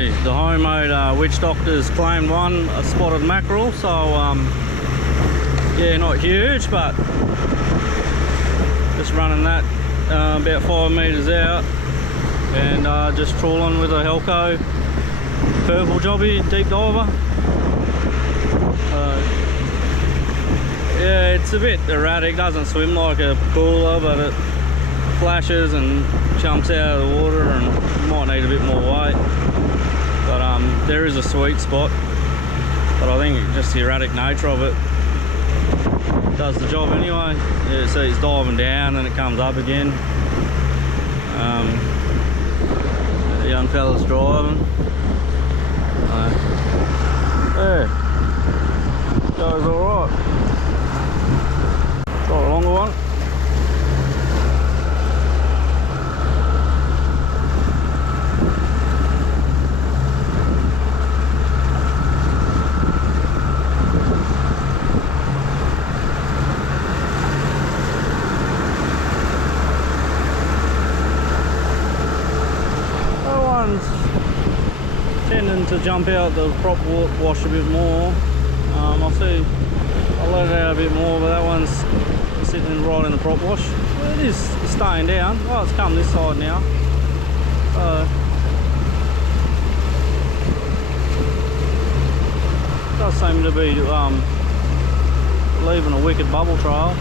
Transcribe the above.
jobby. The homemade witch doctors claimed one, a spotted mackerel, so yeah, not huge, but just running that about 5 metres out, and just trawling with a Helco purple jobby deep diver. Yeah, it's a bit erratic, doesn't swim like a cooler, but it flashes and jumps out of the water, and might need a bit more weight. But there is a sweet spot, but I think just the erratic nature of it does the job anyway. Yeah, so it's diving down and it comes up again. The young fella's driving. Yeah, goes alright. Try a longer one. That one's tending to jump out the prop wash a bit more. I'll let it out a bit more, but that one's sitting right in the prop wash. Well, it is staying down. Oh, it's come this side now. Does seem to be leaving a wicked bubble trail.